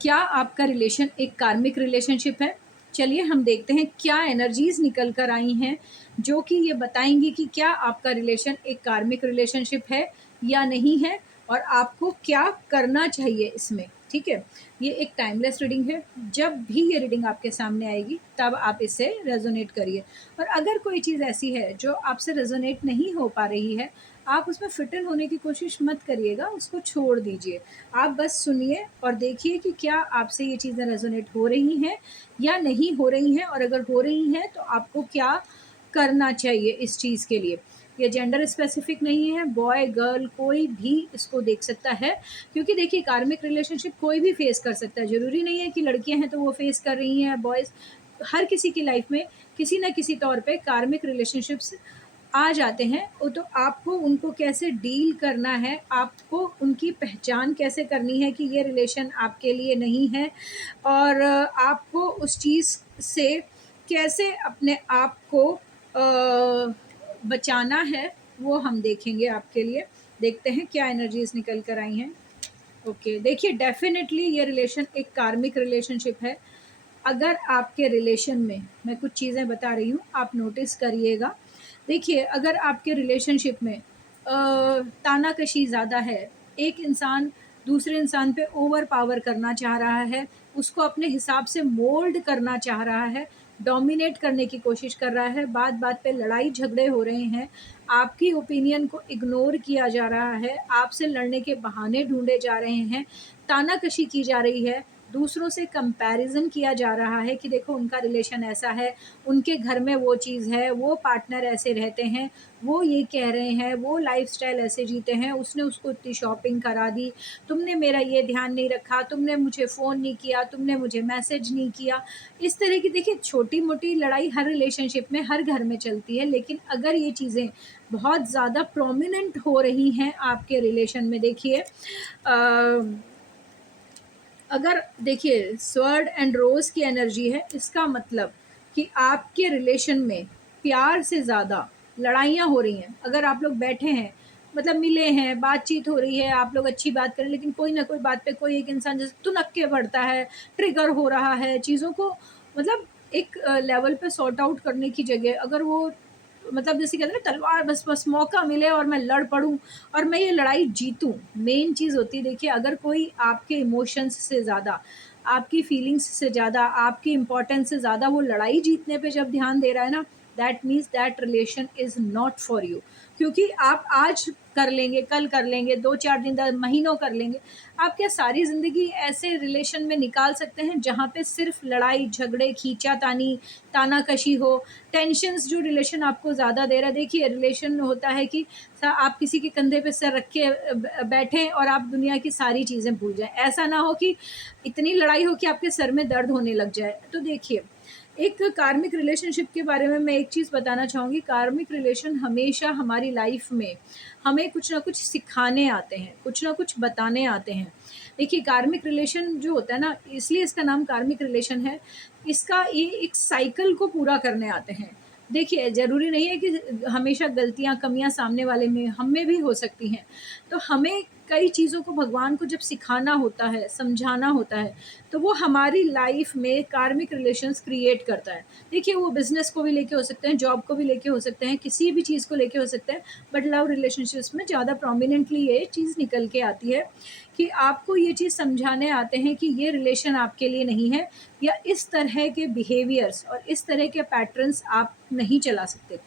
क्या आपका रिलेशन एक कार्मिक रिलेशनशिप है? चलिए हम देखते हैं क्या एनर्जीज़ निकल कर आई हैं, जो कि ये बताएँगी कि क्या आपका रिलेशन एक कार्मिक रिलेशनशिप है या नहीं है और आपको क्या करना चाहिए इसमें, ठीक है? ये एक टाइमलेस रीडिंग है, जब भी ये रीडिंग आपके सामने आएगी, तब आप इससे रेज़ोनेट करिए और अगर कोई चीज़ ऐसी है जो आपसे रेज़ोनेट नहीं हो पा रही है, आप उसमें फिट इन होने की कोशिश मत करिएगा, उसको छोड़ दीजिए। आप बस सुनिए और देखिए कि क्या आपसे ये चीज़ें रेज़ोनेट हो रही हैं या नहीं हो रही हैं और अगर हो रही हैं तो आपको क्या करना चाहिए इस चीज़ के लिए। ये जेंडर स्पेसिफिक नहीं है, बॉय, गर्ल कोई भी इसको देख सकता है क्योंकि देखिए कार्मिक रिलेशनशिप कोई भी फेस कर सकता है। ज़रूरी नहीं है कि लड़कियाँ हैं तो वो फेस कर रही हैं, बॉयज़ हर किसी की लाइफ़ में किसी न किसी तौर पे कार्मिक रिलेशनशिप्स आ जाते हैं। वो तो आपको उनको कैसे डील करना है, आपको उनकी पहचान कैसे करनी है कि ये रिलेशन आपके लिए नहीं है और आपको उस चीज़ से कैसे अपने आप को बचाना है, वो हम देखेंगे आपके लिए। देखते हैं क्या एनर्जीज़ निकल कर आई हैं। ओके, देखिए डेफ़िनेटली ये रिलेशन एक कार्मिक रिलेशनशिप है। अगर आपके रिलेशन में मैं कुछ चीज़ें बता रही हूँ, आप नोटिस करिएगा। देखिए, अगर आपके रिलेशनशिप में तानाकशी ज़्यादा है, एक इंसान दूसरे इंसान पे ओवर पावर करना चाह रहा है, उसको अपने हिसाब से मोल्ड करना चाह रहा है, डोमिनेट करने की कोशिश कर रहा है, बात-बात पे लड़ाई-झगड़े हो रहे हैं, आपकी ओपिनियन को इग्नोर किया जा रहा है, आपसे लड़ने के बहाने ढूँढे जा रहे हैं, तानाकशी की जा रही है, दूसरों से कंपैरिज़न किया जा रहा है कि देखो उनका रिलेशन ऐसा है, उनके घर में वो चीज़ है, वो पार्टनर ऐसे रहते हैं, वो ये कह रहे हैं, वो लाइफ़स्टाइल ऐसे जीते हैं, उसने उसको इतनी शॉपिंग करा दी, तुमने मेरा ये ध्यान नहीं रखा, तुमने मुझे फ़ोन नहीं किया, तुमने मुझे मैसेज नहीं किया। इस तरह की देखिए छोटी-मोटी लड़ाई हर रिलेशनशिप में, हर घर में चलती है, लेकिन अगर ये चीज़ें बहुत ज़्यादा प्रोमिनेंट हो रही हैं आपके रिलेशन में देखिए अगर देखिए स्वर्ड एंड रोज़ की एनर्जी है, इसका मतलब कि आपके रिलेशन में प्यार से ज़्यादा लड़ाइयाँ हो रही हैं। अगर आप लोग बैठे हैं, मतलब मिले हैं, बातचीत हो रही है, आप लोग अच्छी बात कर रहे हैं, लेकिन कोई ना कोई बात पे कोई एक इंसान जैसे तुनक के बढ़ता है, ट्रिगर हो रहा है, चीज़ों को मतलब एक लेवल पे सॉर्ट आउट करने की जगह अगर वो मतलब जैसे कहते हैं ना तलवार बस बस मौका मिले और मैं लड़ पड़ूँ और मैं ये लड़ाई जीतूँ। मेन चीज़ होती है देखिए अगर कोई आपके इमोशंस से ज़्यादा, आपकी फीलिंग्स से ज़्यादा, आपकी इम्पोर्टेंस से ज़्यादा वो लड़ाई जीतने पे जब ध्यान दे रहा है ना, that means that relation is not for you. क्योंकि आप आज कर लेंगे, कल कर लेंगे, 2-4 दिन, द महीनों कर लेंगे। आप क्या सारी ज़िंदगी ऐसे रिलेशन में निकाल सकते हैं जहाँ पे सिर्फ़ लड़ाई, झगड़े, खींचातानी, तानाकशी हो, टेंशन्स जो रिलेशन आपको ज़्यादा दे रहा है। देखिए रिलेशन होता है कि आप किसी के कंधे पे सर रख के बैठें और आप दुनिया की सारी चीज़ें भूल जाएँ। ऐसा ना हो कि इतनी लड़ाई हो कि आपके सर में दर्द होने लग जाए। तो देखिए, एक कार्मिक रिलेशनशिप के बारे में मैं एक चीज़ बताना चाहूँगी, कार्मिक रिलेशन हमेशा हमारी लाइफ़ में हमें कुछ ना कुछ सिखाने आते हैं, कुछ ना कुछ बताने आते हैं। देखिए कार्मिक रिलेशन जो होता है ना, इसलिए इसका नाम कार्मिक रिलेशन है, इसका ये एक साइकिल को पूरा करने आते हैं। देखिए, ज़रूरी नहीं है कि हमेशा गलतियाँ, कमियाँ सामने वाले में हम में भी हो सकती हैं। तो हमें कई चीज़ों को भगवान को जब सिखाना होता है, समझाना होता है, तो वो हमारी लाइफ़ में कार्मिक रिलेशंस क्रिएट करता है। देखिए, वो बिज़नेस को भी लेके हो सकते हैं, जॉब को भी लेके हो सकते हैं, किसी भी चीज़ को लेके हो सकते हैं, बट लव रिलेशनशिप्स में ज़्यादा प्रोमिनेंटली ये चीज़ निकल के आती है कि आपको ये चीज़ समझाने आते हैं कि ये रिलेशन आपके लिए नहीं है या इस तरह के बिहेवियर्स और इस तरह के पैटर्न्स आप नहीं चला सकते।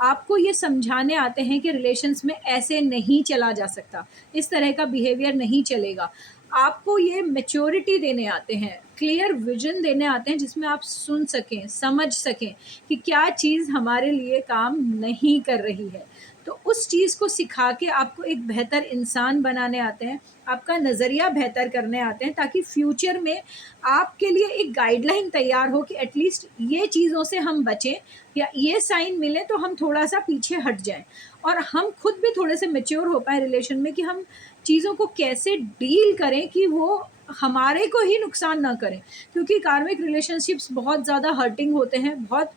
आपको ये समझाने आते हैं कि रिलेशंस में ऐसे नहीं चला जा सकता, इस तरह का बिहेवियर नहीं चलेगा। आपको ये मैच्योरिटी देने आते हैं, क्लियर विज़न देने आते हैं जिसमें आप सुन सकें, समझ सकें कि क्या चीज़ हमारे लिए काम नहीं कर रही है। तो उस चीज़ को सिखा के आपको एक बेहतर इंसान बनाने आते हैं, आपका नज़रिया बेहतर करने आते हैं ताकि फ्यूचर में आपके लिए एक गाइडलाइन तैयार हो कि एटलीस्ट ये चीज़ों से हम बचें या ये साइन मिले तो हम थोड़ा-सा पीछे हट जाएँ और हम खुद भी थोड़े से मैच्योर हो पाएँ रिलेशन में कि हम चीज़ों को कैसे डील करें कि वो हमारे को ही नुकसान ना करें। क्योंकि कार्मिक रिलेशनशिप्स बहुत ज़्यादा हर्टिंग होते हैं, बहुत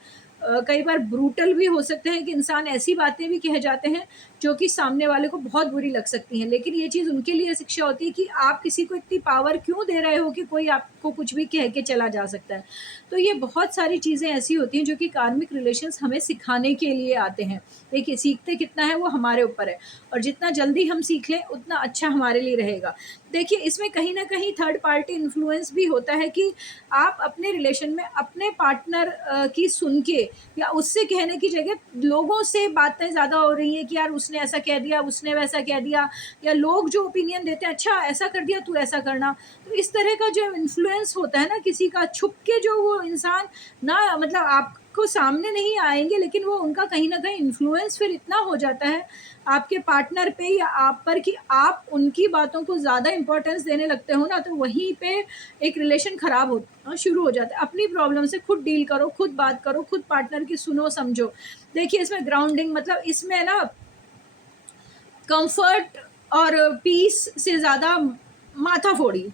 कई बार ब्रूटल भी हो सकते हैं कि इंसान ऐसी बातें भी कह जाते हैं जो कि सामने वाले को बहुत बुरी लग सकती हैं, लेकिन ये चीज़ उनके लिए शिक्षा होती है कि आप किसी को इतनी पावर क्यों दे रहे हो कि कोई आपको कुछ भी कह के चला जा सकता है। तो ये बहुत सारी चीज़ें ऐसी होती हैं जो कि कार्मिक रिलेशंस हमें सिखाने के लिए आते हैं। देखिए, सीखते कितना है वो हमारे ऊपर है, और जितना जल्दी हम सीख लें उतना अच्छा हमारे लिए रहेगा। देखिए, इसमें कहीं न कहीं थर्ड पार्टी इन्फ्लुएंस भी होता है कि आप अपने रिलेशन में अपने पार्टनर की सुन के या उससे कहने की जगह लोगों से बातें ज़्यादा हो रही हैं कि यार उसने ऐसा कह दिया, उसने वैसा कह दिया, या लोग जो ओपिनियन देते हैं, अच्छा ऐसा कर दिया तू ऐसा करना। तो इस तरह का जो इन्फ्लुएंस होता है ना किसी का, छुप के जो वो इंसान ना, मतलब आपको सामने नहीं आएँगे, लेकिन वो उनका कहीं न कहीं इन्फ्लुएंस फिर इतना हो जाता है आपके पार्टनर पे या आप पर कि आप उनकी बातों को ज़्यादा इम्पोर्टेंस देने लगते हो ना, तो वहीं पे एक रिलेशन ख़राब होना शुरू हो जाता है। अपनी प्रॉब्लम से खुद डील करो, खुद बात करो, खुद पार्टनर की सुनो, समझो। देखिए, इसमें ग्राउंडिंग, मतलब इसमें ना कम्फ़र्ट और पीस से ज़्यादा माथा-फोड़ी,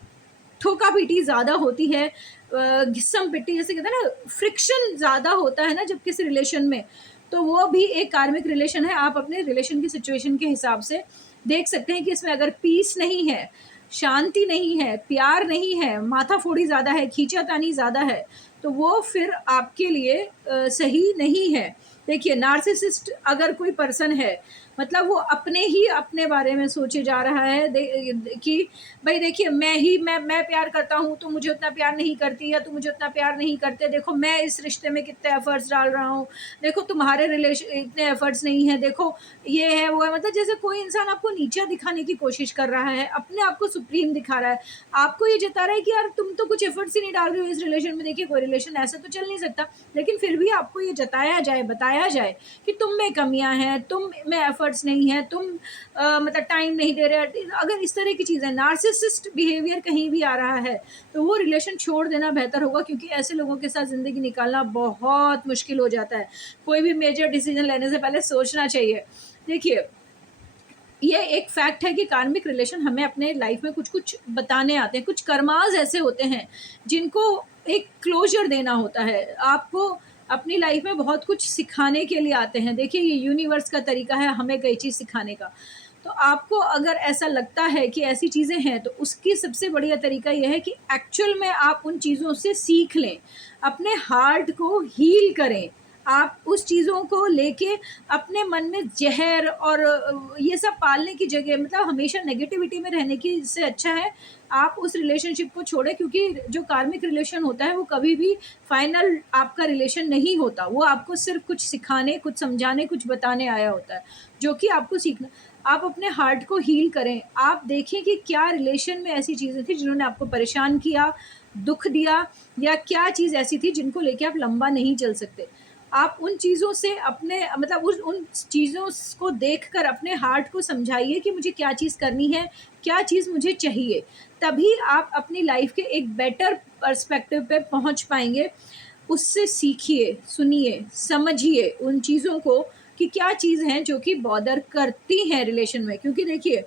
ठोका-पीटी ज़्यादा होती है, घिसम-पिट्टी जैसे कहते हैं ना, फ्रिक्शन ज़्यादा होता है ना जब किसी रिलेशन में, तो वो भी एक कार्मिक रिलेशन है। आप अपने रिलेशन की सिचुएशन के हिसाब से देख सकते हैं कि इसमें अगर पीस नहीं है, शांति नहीं है, प्यार नहीं है, माथा-फोड़ी ज़्यादा है, खींचातानी ज़्यादा है, तो वो फिर आपके लिए सही नहीं है। देखिए, नार्सिसिस्ट अगर कोई पर्सन है, मतलब वो अपने ही अपने बारे में सोचे जा रहा है, कि भाई देखिए, मैं प्यार करता हूँ, तुम मुझे उतना प्यार नहीं करती, या तुम मुझे उतना प्यार नहीं करते, देखो मैं इस रिश्ते में कितने एफर्ट्स डाल रहा हूँ, देखो तुम्हारे रिलेशन इतने एफर्ट्स नहीं है, देखो ये है वो है, मतलब जैसे कोई इंसान आपको नीचा दिखाने की कोशिश कर रहा है, अपने आप को सुप्रीम दिखा रहा है, आपको ये जता रहा है कि यार तुम तो कुछ एफर्ट्स ही नहीं डाल रहे हो इस रिलेशन में। देखिए, कोई रिलेशन ऐसा तो चल नहीं सकता, लेकिन फिर भी आपको ये जताया जाए, बताया जाए कि तुम में कमियां हैं, तुम में एफर्ट्स नहीं है, तुम मतलब टाइम नहीं दे रहे। अगर इस तरह की चीज़ें, नार्सिसिस्ट बिहेवियर कहीं भी आ रहा है, तो वो रिलेशन छोड़ देना बेहतर होगा, क्योंकि ऐसे लोगों के साथ ज़िंदगी निकालना बहुत मुश्किल हो जाता है। कोई भी मेजर डिसीजन लेने से पहले सोचना चाहिए। देखिए, ये एक फैक्ट है कि कार्मिक रिलेशन हमें अपने लाइफ में कुछ-कुछ बताने आते हैं। कुछ कर्माज़ ऐसे होते हैं, जिनको एक क्लोज़र देना होता है। आपको अपनी लाइफ में बहुत कुछ सिखाने के लिए आते हैं। देखिए, ये यूनिवर्स का तरीका है हमें कई चीज़ सिखाने का। तो आपको अगर ऐसा लगता है कि ऐसी चीज़ें हैं, तो उसकी सबसे बढ़िया तरीका ये है कि एक्चुअल में आप उन चीज़ों से सीख लें। अपने हार्ट को हील करें। आप उस चीज़ों को लेके अपने मन में ज़हर और ये सब पालने की जगह, मतलब हमेशा नेगेटिविटी में रहने की से अच्छा है आप उस रिलेशनशिप को छोड़ें, क्योंकि जो कार्मिक रिलेशन होता है वो कभी भी फाइनल आपका रिलेशन नहीं होता। वो आपको सिर्फ़ कुछ सिखाने, कुछ समझाने, कुछ बताने आया होता है, जो कि आपको सीखना। आप अपने हार्ट को हील करें। आप देखें कि क्या रिलेशन में ऐसी चीज़ें थी जिन्होंने आपको परेशान किया, दुःख दिया, या क्या चीज़ ऐसी थी जिनको लेके आप लंबा नहीं चल सकते। आप उन चीज़ों से अपने, मतलब उन चीज़ों को देखकर अपने हार्ट को समझाइए कि मुझे क्या चीज़ करनी है, क्या चीज़ मुझे चाहिए। तभी आप अपनी लाइफ़ के एक बेटर पर्सपेक्टिव पे पहुँच पाएँगे। उससे सीखिए, सुनिए, समझिए उन चीज़ों को कि क्या चीज़ हैं जो कि बॉदर करती हैं रिलेशन में। क्योंकि देखिए,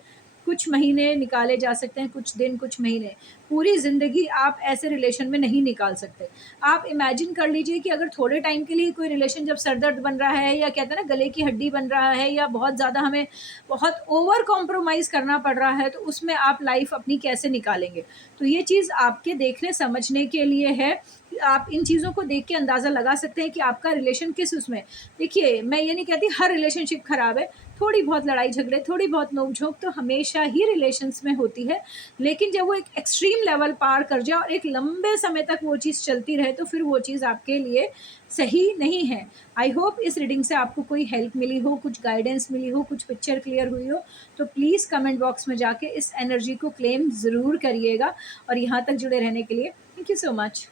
कुछ महीने निकाले जा सकते हैं, कुछ दिन, कुछ महीने, पूरी ज़िंदगी आप ऐसे रिलेशन में नहीं निकाल सकते। आप इमेजिन कर लीजिए कि अगर थोड़े टाइम के लिए कोई रिलेशन, जब सर दर्द बन रहा है, या कहते हैं ना गले की हड्डी बन रहा है, या बहुत ज़्यादा हमें बहुत ओवर कॉम्प्रोमाइज़ करना पड़ रहा है, तो उसमें आप लाइफ़ अपनी कैसे निकालेंगे? तो ये चीज़ आपके देखने समझने के लिए है। आप इन चीज़ों को देख के अंदाज़ा लगा सकते हैं कि आपका रिलेशन किस उसमें। देखिए, मैं ये नहीं कहती हर रिलेशनशिप ख़राब है, थोड़ी बहुत लड़ाई झगड़े, थोड़ी बहुत नोक-झोंक तो हमेशा ही रिलेशंस में होती है। लेकिन जब वो एक एक्सट्रीम लेवल पार कर जाए और एक लंबे समय तक वो चीज़ चलती रहे, तो फिर वो चीज़ आपके लिए सही नहीं है। आई होप इस रीडिंग से आपको कोई हेल्प मिली हो, कुछ गाइडेंस मिली हो, कुछ पिक्चर क्लियर हुई हो। तो प्लीज़ कमेंट बॉक्स में जाके इस एनर्जी को क्लेम ज़रूर करिएगा, और यहाँ तक जुड़े रहने के लिए थैंक यू सो मच।